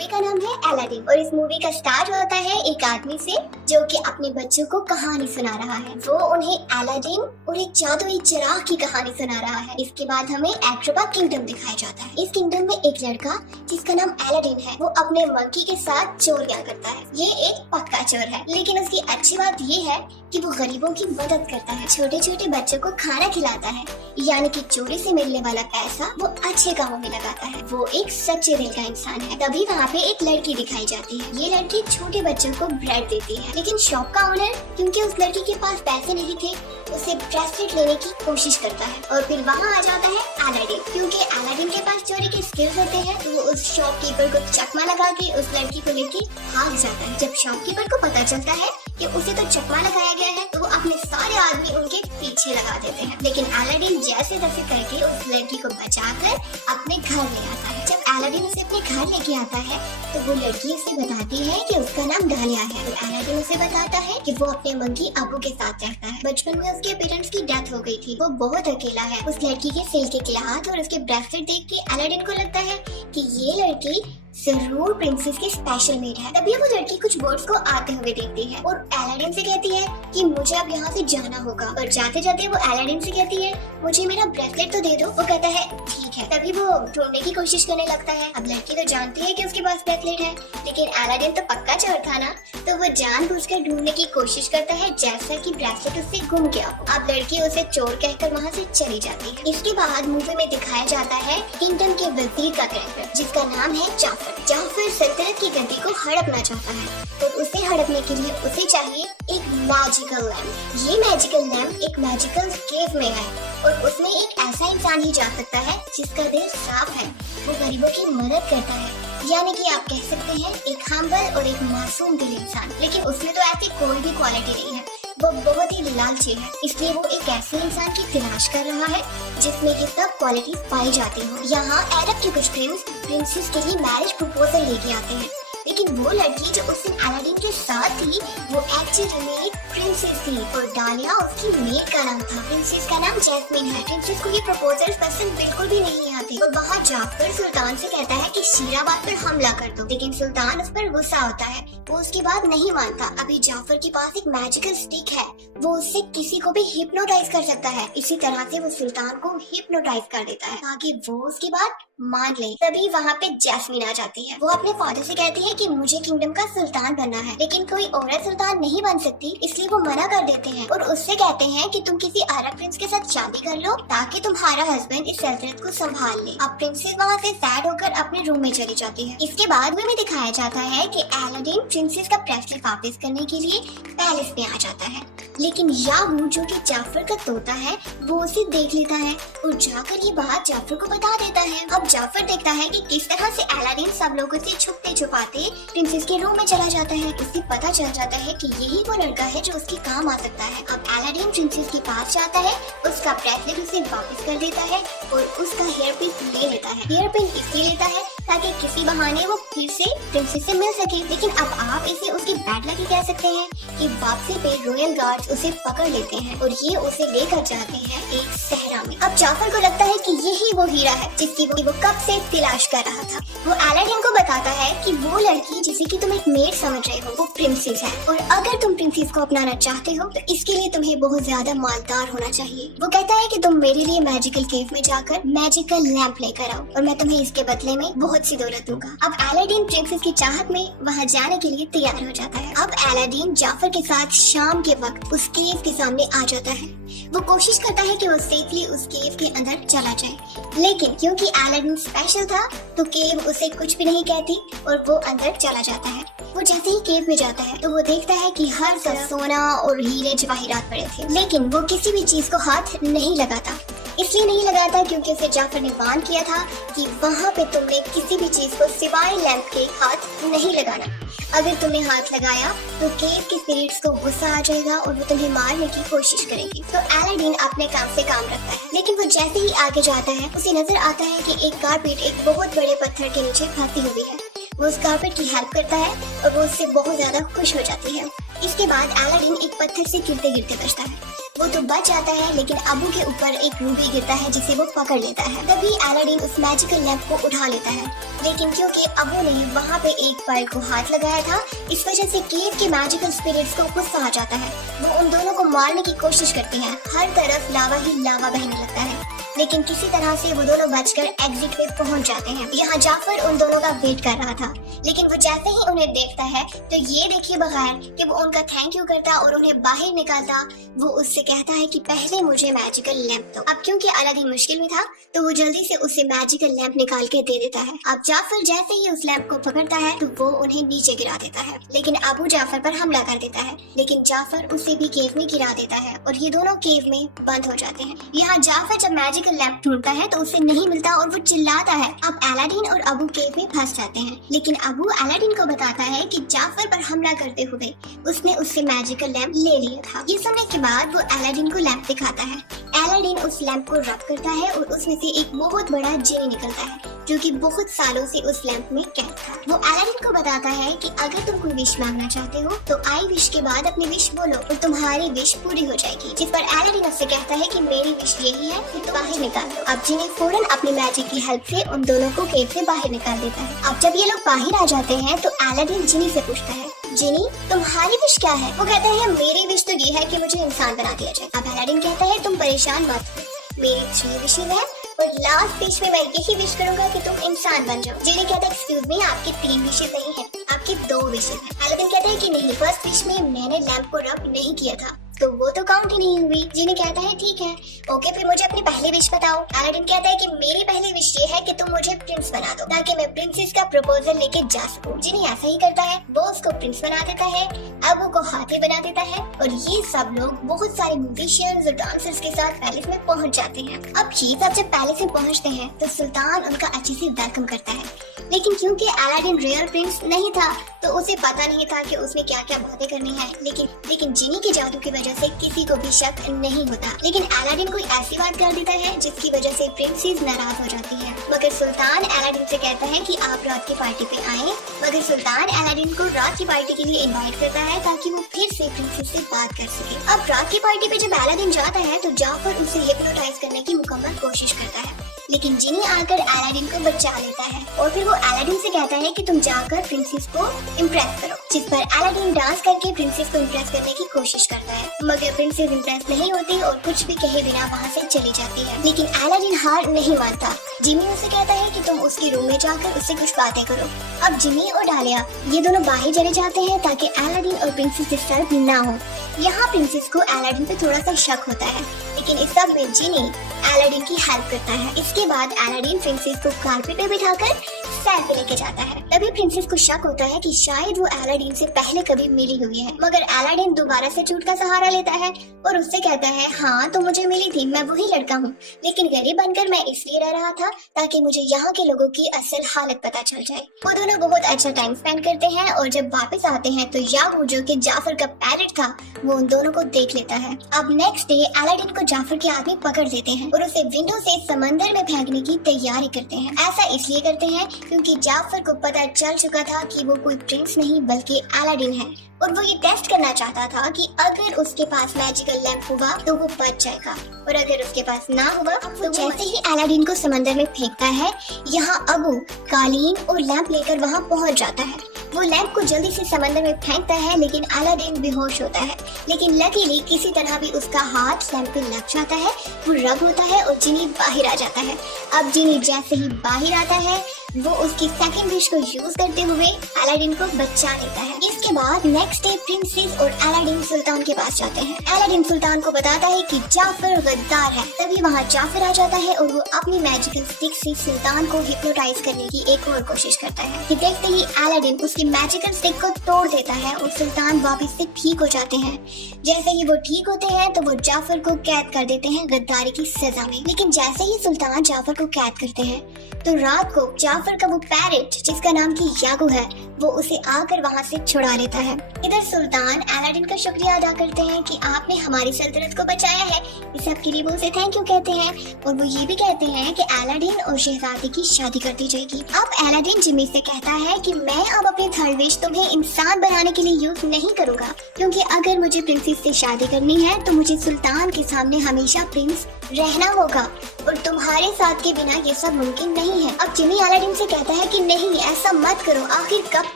Movie का नाम है अलादीन और इस मूवी का स्टार्ट होता है एक आदमी से जो कि अपने बच्चों को कहानी सुना रहा है। वो उन्हें अलादीन और एक जादुई चिराग की कहानी सुना रहा है। इसके बाद हमें एक्रोबा किंगडम दिखाया जाता है। इस किंगडम में एक लड़का जिसका नाम अलादीन है वो अपने मंकी के साथ चोरियां करता है। ये एक पक्का चोर है, लेकिन उसकी अच्छी बात ये है कि वो गरीबों की मदद करता है, छोटे छोटे बच्चों को खाना खिलाता है, यानी कि चोरी से मिलने वाला पैसा वो अच्छे कामों में लगाता है। वो एक सच्चे दिल का इंसान है। तभी वहाँ पे एक लड़की दिखाई जाती है। ये लड़की छोटे बच्चों को ब्रेड देती है, लेकिन शॉप का ओनर क्योंकि उस लड़की के पास पैसे नहीं थे उसे ब्रेसलेट लेने की कोशिश करता है। और फिर वहाँ आ जाता है अलादीन। क्योंकि अलादीन के पास चोरी के स्किल्स होते हैं तो वो उस शॉपकीपर को चकमा लगा के उस लड़की को लेके भाग जाता है। जब शॉपकीपर को पता चलता है कि उसे तो चकमा लगाया गया है तो वो अपने सारे आदमी उनके पीछे लगा देते हैं। लेकिन अलादीन जैसे तैसे करके उस लड़की को बचाकर अपने घर ले आता है। जब अलादीन उसे अपने घर लेके आता है तो वो लड़की उसे बताती है कि उसका नाम डालिया है। तो अलादीन उसे बताता है कि वो अपने मंकी अबू के साथ रहता है। बचपन में उसके पेरेंट्स की डेथ हो गई थी, वो बहुत अकेला है। उस लड़की के सिल्क के हाथ और उसके ब्रेसलेट देख के अलादीन को लगता है कि ये लड़की जरूर प्रिंसेस की स्पेशल मेड है। तभी वो लड़की कुछ बोट्स को आते हुए देखती है और अलादीन से कहती है कि मुझे अब यहाँ से जाना होगा। और जाते जाते वो अलादीन से कहती है मुझे मेरा ब्रेसलेट तो दे दो। वो कहता है ठीक है। तभी वो ढूंढने की कोशिश करने लगता है। अब लड़की तो जानती है कि उसके पास ब्रेसलेट है, लेकिन अलादीन तो पक्का चोर था ना, तो वो जानबूझकर ढूंढने की कोशिश करता है जैसा कि ब्रेसलेट उससे गुम गया हो। अब लड़की उसे चोर कहकर वहाँ से चली जाती है। इसके बाद मूवी में दिखाया जाता है किंगडम के वजीर का कैरेक्टर जिसका नाम है जाफर। जाफर सल्तनत की गद्दी को हड़पना चाहता है तो उसे हड़पने के लिए उसे चाहिए एक मैजिकल लैम्प। ये मैजिकल लैम्प एक मैजिकल केव में है और उसमें एक ऐसा इंसान ही जा सकता है जिसका दिल साफ है, वो गरीबों की मदद करता है, यानी कि आप कह सकते हैं एक हम्बल और एक मासूम दिल इंसान। लेकिन उसमें तो ऐसी कोई भी क्वालिटी नहीं है, वो बहुत ही लालची है। इसलिए वो एक ऐसे इंसान की तलाश कर रहा है जिसमें ये सब क्वालिटीज पाई जाती हो। यहाँ अरब के कुछ प्रिंसेस के लिए मैरिज प्रपोजल लेके आते हैं, लेकिन वो लड़की जो उस दिन अलादीन के साथ थी वो एक्चुअली में एक प्रिंसेस थी और डालिया उसकी मेड का नाम था। प्रिंसेस का नाम जैस्मिन है। प्रिंसेस को ये प्रपोजल पसंद बिल्कुल भी नहीं आते और वहाँ जाकर सुल्तान से कहता है कि शीराबाद पर हमला कर दो, लेकिन सुल्तान उस पर गुस्सा होता है। वो उसकी बात नहीं मानता। अभी जाफर के पास एक मैजिकल स्टिक है, वो उससे किसी को भी हिप्नोटाइज कर सकता है। इसी तरह से वो सुल्तान को हिप्नोटाइज कर देता है ताकि वो उसकी बात मान ले। तभी वहाँ पे जैस्मिन आ जाती है। वो अपने फादर से कहती है कि मुझे किंगडम का सुल्तान बनना है, लेकिन कोई औरत सुल्तान नहीं बन सकती, इसलिए वो मना कर देते हैं और उससे कहते हैं कि तुम किसी अरब प्रिंस के साथ शादी कर लो ताकि तुम्हारा हस्बैंड इस सल्तनत को संभाल ले। अब प्रिंसेस वहाँ से सैड होकर अपने रूम में चली जाती है। इसके बाद में दिखाया जाता है कि अलादीन प्रिंसेस का ब्रेसलेट वापस करने के लिए पैलेस में आ जाता है, लेकिन याहू जो कि जाफर का तोता है वो उसे देख लेता है और जाकर ये बात जाफर को बता देता है। अब जाफर देखता है कि किस तरह से अलादीन सब लोगों से छुपते छुपाते प्रिंसेस के रूम में चला जाता है। उसे पता चल जाता है कि यही वो लड़का है जो उसके काम आ सकता है। अब अलादीन प्रिंसेस के पास जाता है, उसका ब्रेसलेट उसे वापस कर देता है और उसका हेयर पिन ले लेता है। हेयर पिन इसलिए लेता है ताकि किसी बहाने वो फिर से प्रिंसेस से मिल सके। लेकिन अब आप इसे उसकी बैड लकी कह सकते हैं कि वापसी पे रॉयल गार्ड्स उसे पकड़ लेते हैं और ये उसे लेकर जाते हैं एक सहरा में। अब जाफर को लगता है कि यही वो हीरा है जिसकी वो कब से तलाश कर रहा था। वो अलादीन को बताता है कि वो लड़की जिसे कि तुम एक मेड समझ रहे हो वो प्रिंसेस है और अगर तुम प्रिंसेस को अपनाना चाहते हो तो इसके लिए तुम्हें बहुत ज्यादा मालदार होना चाहिए। वो कहता है कि तुम मेरे लिए मैजिकल केव में जाकर मैजिकल लैंप लेकर आओ और मैं तुम्हें इसके बदले में बहुत सी दौलत दूंगा। अब अलादीन प्रिंसेस की चाहत में वहाँ जाने के लिए तैयार हो जाता है। अब अलादीन जाफर के साथ शाम के वक्त उस केव के सामने आ जाता है। वो कोशिश करता है कि वो सेफली उस केव के अंदर चला जाए, लेकिन क्योंकि अलादीन स्पेशल था तो केव उसे कुछ भी नहीं कहती और वो अंदर चला जाता है। वो जैसे ही केव में जाता है तो वो देखता है कि हर तरफ सोना और हीरे जवाहिरात पड़े थे, लेकिन वो किसी भी चीज को हाथ नहीं लगाता। इसलिए नहीं लगाता क्योंकि उसे जाफर ने वार्न किया था कि वहाँ पे तुमने किसी भी चीज को सिवाय लैंप के हाथ नहीं लगाना। अगर तुमने हाथ लगाया तो केव के स्पिरिट्स को गुस्सा आ जाएगा और वो तुम्हें मारने की कोशिश करेगी। तो अलादीन अपने काम से काम रखता है, लेकिन वो जैसे ही आगे जाता है उसे नजर आता है कि एक कारपेट एक बहुत बड़े पत्थर के नीचे फंसी हुई है। वो उस कारपेट की हेल्प करता है और वो उससे बहुत ज्यादा खुश हो जाती है। इसके बाद अलादीन एक पत्थर से गिरते गिरते बचता है। वो तो बच जाता है, लेकिन अबू के ऊपर एक रूबी गिरता है जिसे वो पकड़ लेता है। तभी अलादीन उस मैजिकल लैंप को उठा लेता है, लेकिन क्योंकि अबू ने वहाँ पे एक पर्ल को हाथ लगाया था, इस वजह से केव के मैजिकल स्पिरिट्स को गुस्सा आ जाता है। वो उन दोनों को मारने की कोशिश करते हैं। हर तरफ लावा ही लावा बहने लगता है, लेकिन किसी तरह से वो दोनों बचकर एग्जिट पे पहुंच जाते हैं। यहाँ जाफर उन दोनों का वेट कर रहा था, लेकिन वो जैसे ही उन्हें देखता है तो ये देखिए बगैर कि वो उनका थैंक यू करता और उन्हें बाहर निकालता, वो उससे कहता है कि पहले मुझे मैजिकल लैंप दो। अब क्योंकि अलादीन मुश्किल में था तो वो जल्दी से उसे मैजिकल लैंप निकाल के दे देता है। अब जाफर जैसे ही उस लैंप को पकड़ता है तो वो उन्हें नीचे गिरा देता है, लेकिन अबू जाफर पर हमला कर देता है, लेकिन जाफर उसे भी केव में गिरा देता है और ये दोनों केव में बंद हो जाते हैं। यहाँ जाफर जब मैजिकल लैंप ढूंढता है तो उसे नहीं मिलता और वो चिल्लाता है। अब अलादीन और अबू केव में फंस जाते हैं, लेकिन अबू अलादीन को बताता है कि जाफर पर हमला करते हुए उसने उससे मैजिकल लैंप ले लिया था। ये सुनने के बाद वो अलादीन को लैंप दिखाता है। अलादीन उस लैंप को रब करता है और उसमें से एक बहुत बड़ा जिनी निकलता है जो कि बहुत सालों से उस लैंप में कैद था। वो अलादीन को बताता है कि अगर तुम कोई विश मांगना चाहते हो तो आई विश के बाद अपनी विश बोलो और तुम्हारी विश पूरी हो जाएगी। जिस पर अलादीन उससे कहता है कि मेरी विश यही है कि तुम बाहर निकाल दो। अब जिनी फौरन अपनी मैजिक की हेल्प से उन दोनों को केव से बाहर निकाल देता है। अब जब ये लोग बाहर आ जाते हैं तो अलादीन जिनी से पूछता है, जिनी तुम्हारी विश क्या है? वो कहता है मेरी विश तो ये है कि मुझे इंसान बना दिया जाए। अब अलादीन कहता है तुम परेशान मत हो, मेरी 3 विशेस हैं और लास्ट विश में मैं यही विश करूंगा कि तुम इंसान बन जाओ। जिनी कहता है एक्सक्यूज मी, आपकी 3 विशेस नहीं है, आपकी 2 विशेस है। अलादीन कहता है कि नहीं, फर्स्ट विश में मैंने लैंप को रब नहीं किया था तो वो तो काउंट ही नहीं हुई। जिनी कहता है ठीक है, ओके फिर मुझे अपनी पहली विश बताओ। अलादीन कहता है कि मेरी पहली विश ये है कि तुम मुझे प्रिंस बना दो ताकि मैं प्रिंसेस का प्रपोजल लेके जा सकूं। जिनी ऐसा ही करता है, वो उसको प्रिंस बना देता है, अबू को हाथी बना देता है और ये सब लोग बहुत सारे म्यूजिशियंस और डांसर्स के साथ पैलेस में पहुंच जाते हैं। अब ये सब जब पैलेस में पहुंचते हैं तो सुल्तान उनका अच्छे से वेलकम करता है, लेकिन क्योंकि अलादीन रियल प्रिंस नहीं था तो उसे पता नहीं था कि उसमें क्या क्या बातें करनी है। लेकिन जिनी के जादू की वजह से किसी को भी शक नहीं होता। लेकिन अलादीन कोई ऐसी बात कर देता है जिसकी वजह से प्रिंसेस नाराज हो जाती है। मगर सुल्तान अलादीन से कहता है कि आप रात की पार्टी पे आए। मगर सुल्तान अलादीन को रात की पार्टी के लिए इनवाइट करता है ताकि वो फिर से प्रिंसेस से बात कर सके। अब रात की पार्टी पे जब अलादीन जाता है तो जाफर उसे हिप्नोटाइज करने की मुकम्मल कोशिश करता है, लेकिन जिनी आकर अलादीन को बचा लेता है और फिर वो अलादीन से कहता है कि तुम जाकर प्रिंसेस को इम्प्रेस करो। जिस पर अलादीन डांस करके प्रिंसेस को इम्प्रेस करने की कोशिश करता है, मगर प्रिंसेस इम्प्रेस नहीं होती और कुछ भी कहे बिना वहाँ से चली जाती है। लेकिन अलादीन हार नहीं मानता। जिमी उसे कहता है कि तुम उसके रूम में जाकर उससे कुछ बातें करो। अब जिमी और डालिया ये दोनों बाहर चले जाते हैं ताकि अलादीन और प्रिंसेस डिस्टर्ब ना हो। यहाँ प्रिंसेस को अलादीन पे थोड़ा सा शक होता है, लेकिन इस सब में जिनी अलादीन की हेल्प करता है। इसके बाद अलादीन प्रिंसेस को कारपेट पे बिठाकर सैर पे लेके जाता है। तभी प्रिंसेस को शक होता है कि शायद वो अलादीन से पहले कभी मिली हुई है, मगर अलादीन दोबारा से झूठ का सहारा लेता है और उससे कहता है हाँ तो मुझे मिली थी, मैं वही लड़का हूँ, लेकिन गरीब बनकर मैं इसलिए रह रहा था ताकि मुझे यहाँ के लोगों की असल हालत पता चल जाए। वो दोनों बहुत अच्छा टाइम स्पेंड करते हैं और जब वापस आते हैं तो यागू जो कि जाफर का पैरट था वो उन दोनों को देख लेता है। अब नेक्स्ट डे अलादीन को जाफर के आदमी पकड़ लेते हैं और उसे विंडो से समंदर में फेंकने की तैयारी करते हैं। ऐसा इसलिए करते हैं क्योंकि जाफर को पता चल चुका था कि वो कोई प्रिंस नहीं बल्कि अलादीन है और वो ये टेस्ट करना चाहता था कि अगर उसके पास मैजिकल लैंप हुआ तो वो बच जाएगा और अगर उसके पास ना हुआ तो जैसे ही अलादीन को समंदर में फेंकता है, यहाँ अबू कालीन और लैंप लेकर वहाँ पहुँच जाता है। वो लैंप को जल्दी से समंदर में फेंकता है, लेकिन अलादीन बेहोश होता है, लेकिन लकीली किसी तरह भी उसका हाथ लैंप पे लग जाता है, वो रब होता है और जिनी बाहर आ जाता है। अब जिनी जैसे ही बाहर आता है वो उसकी सेकंड विश को यूज करते हुए अलादीन को बचा लेता है। इसके बाद नेक्स्ट डे प्रिंसेस और अलादीन सुल्तान के पास जाते हैं। अलादीन सुल्तान को बताता है कि जाफर गद्दार है। तभी वहाँ जाफर आ जाता है और वो अपनी मैजिकल स्टिक से सुल्तान को हिप्नोटाइज करने की एक और कोशिश करता है कि देखते ही अलादीन उसकी मैजिकल स्टिक को तोड़ देता है और सुल्तान वापस से ठीक हो जाते हैं। जैसे ही वो ठीक होते हैं तो वो जाफर को कैद कर देते हैं गद्दारी की सजा में। लेकिन जैसे ही सुल्तान जाफर को कैद करते हैं तो रात को जाफर का वो पैरट जिसका नाम की यागू है वो उसे आकर वहाँ से छुड़ा लेता है। इधर सुल्तान अलादीन का शुक्रिया अदा करते हैं कि आपने हमारी सल्तनत को बचाया है। इस सब के लिए वो उसे थैंक यू कहते हैं और वो ये भी कहते हैं कि अलादीन और शहजादी की शादी कर दी जाएगी। अब अलादीन जिमी से कहता है कि मैं अब अपनी थर्ड विश तुम्हें इंसान बनाने के लिए यूज नहीं करूँगा, क्योंकि अगर मुझे प्रिंसेस से शादी करनी है तो मुझे सुल्तान के सामने हमेशा प्रिंस रहना होगा और तुम्हारे साथ के बिना ये सब मुमकिन नहीं है। अब जिमी अलादीन से कहता है कि नहीं, ऐसा मत करो, आखिर कब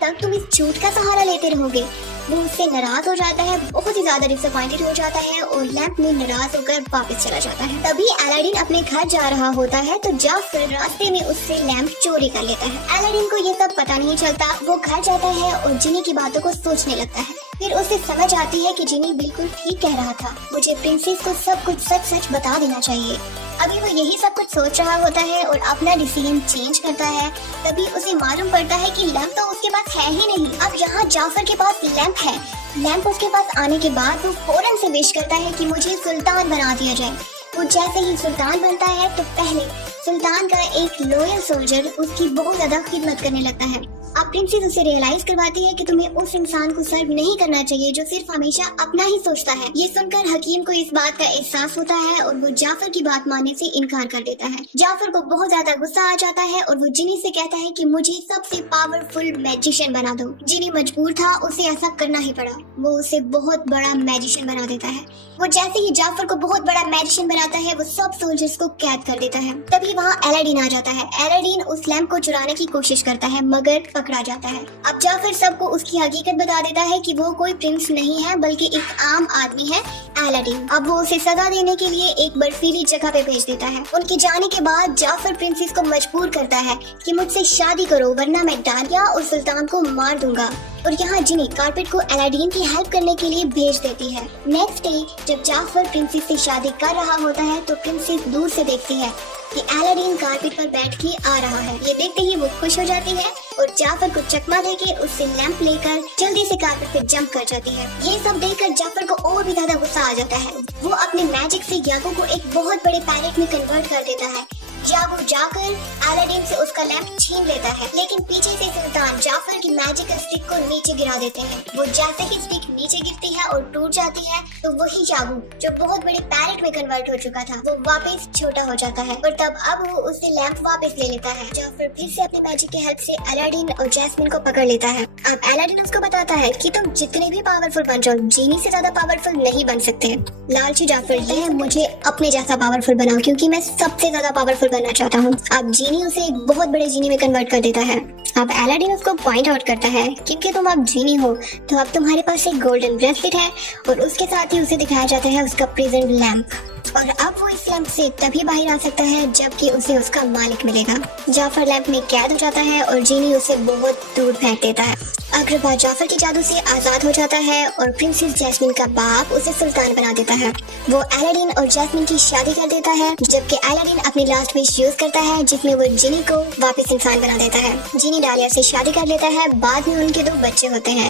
तक तुम इस झूठ का सहारा लेते रहोगे। वो उससे नाराज हो जाता है, बहुत ही ज्यादा डिसअपॉइंटेड हो जाता है और लैंप में नाराज होकर वापस चला जाता है। तभी अलादीन अपने घर जा रहा होता है तो जाफर रास्ते में उससे लैंप चोरी कर लेता है। अलादीन को ये सब पता नहीं चलता, वो घर जाता है और जिनी की बातों को सोचने लगता है। फिर उसे समझ आती है कि जिनी बिल्कुल ठीक कह रहा था, मुझे प्रिंसेस को सब कुछ सच सच बता देना चाहिए। अभी वो यही सब कुछ सोच रहा होता है और अपना डिसीजन चेंज करता है। तभी उसे मालूम पड़ता है कि लैंप तो उसके पास है ही नहीं। अब यहाँ जाफर के पास लैंप है। लैंप उसके पास आने के बाद वो फौरन से विश करता है कि मुझे सुल्तान बना दिया जाए। वो जैसे ही सुल्तान बनता है तो पहले सुल्तान का एक लॉयल सोल्जर उसकी बहुत ज्यादा खिदमत करने लगता है। अब प्रिंसेस उसे रियलाइज करवाती है कि तुम्हें उस इंसान को सर्व नहीं करना चाहिए जो सिर्फ हमेशा अपना ही सोचता है। ये सुनकर हकीम को इस बात का एहसास होता है और वो जाफर की बात मानने से इनकार कर देता है। जाफर को बहुत ज्यादा गुस्सा आ जाता है और वो जिनी से कहता है कि मुझे सबसे पावरफुल मैजिशियन बना दो। जिनी मजबूर था, उसे ऐसा करना ही पड़ा। वो उसे बहुत बड़ा मैजिशियन बना देता है। वो जैसे ही जाफर को बहुत बड़ा मैजिशियन बनाता है वो सब सोल्जर्स को कैद कर देता है। तभी वहाँ अलादीन आ जाता है। अलादीन उस लैंप को चुराने की कोशिश करता है मगर पकड़ा जाता है। अब जाफर सबको उसकी हकीकत बता देता है कि वो कोई प्रिंस नहीं है बल्कि एक आम आदमी है, अलादीन। अब वो उसे सजा देने के लिए एक बर्फीली जगह पे भेज देता है। उनके जाने के बाद जाफर प्रिंसेस को मजबूर करता है कि मुझसे शादी करो वरना मैं डालिया और सुल्तान को मार दूंगा। और यहाँ जिनी कारपेट को अलादीन की हेल्प करने के लिए भेज देती है। नेक्स्ट डे जब जाफर प्रिंसेस से शादी कर रहा होता है तो प्रिंसेस दूर से देखती है कि अलादीन कारपेट पर बैठ के आ रहा है। ये देखते ही वो खुश हो जाती है और जाफर को चकमा देके उससे लैंप लेकर जल्दी से कारपेट पे जंप कर जाती है। ये सब देखकर जाफर को और भी ज्यादा गुस्सा आ जाता है। वो अपने मैजिक से यागो को एक बहुत बड़े पैरेट में कन्वर्ट कर देता है। यागो जाकर अलादीन से उसका लैंप छीन लेता है, लेकिन पीछे से सुल्तान जाफर की मैजिकल स्टिक को नीचे गिरा देते हैं। वो जैसे ही स्टिक नीचे गिरती है और टूट जाती है तो वही यागो जो बहुत बड़े पैरेट में कन्वर्ट हो चुका था वो वापस छोटा हो जाता है। और तब अब वो उससे लैंप वापस ले लेता है। जाफर फिर से अपनी मैजिक की हेल्प से अलादीन और जैस्मिन को पकड़ लेता है। अब अलादीन उसको बताता है कि तुम जितने भी पावरफुल बन जाओ जीनी से ज्यादा पावरफुल नहीं बन सकते। लालची जाफर है मुझे अपने जैसा पावरफुल बनाओ क्योंकि मैं सबसे ज्यादा पावरफुल बनना चाहता हूँ। अब जीनी उसे एक बहुत बड़े जीनी में कन्वर्ट कर देता है। अब अलादीन उसको पॉइंट आउट करता है क्योंकि तुम अब जीनी हो तो अब तुम्हारे पास एक गोल्डन ब्रेसलेट है और उसके साथ ही उसे दिखाया जाता है उसका प्रेजेंट लैंप। और अब वो इस लैंप से तभी बाहर आ सकता है जबकि उसे उसका मालिक मिलेगा। जाफर लैंप में कैद हो जाता है और जीनी उसे बहुत दूर फेंक देता है। अग्रबा जाफर के जादू से आजाद हो जाता है और प्रिंसेस जैस्मिन का बाप उसे सुल्तान बना देता है। वो अलादीन और जैस्मिन की शादी कर देता है जबकि अलादीन अपनी लास्ट विश यूज करता है जिसमें वो जिनी को वापस इंसान बना देता है। जिनी डालिया से शादी कर लेता है। बाद में उनके 2 बच्चे होते हैं।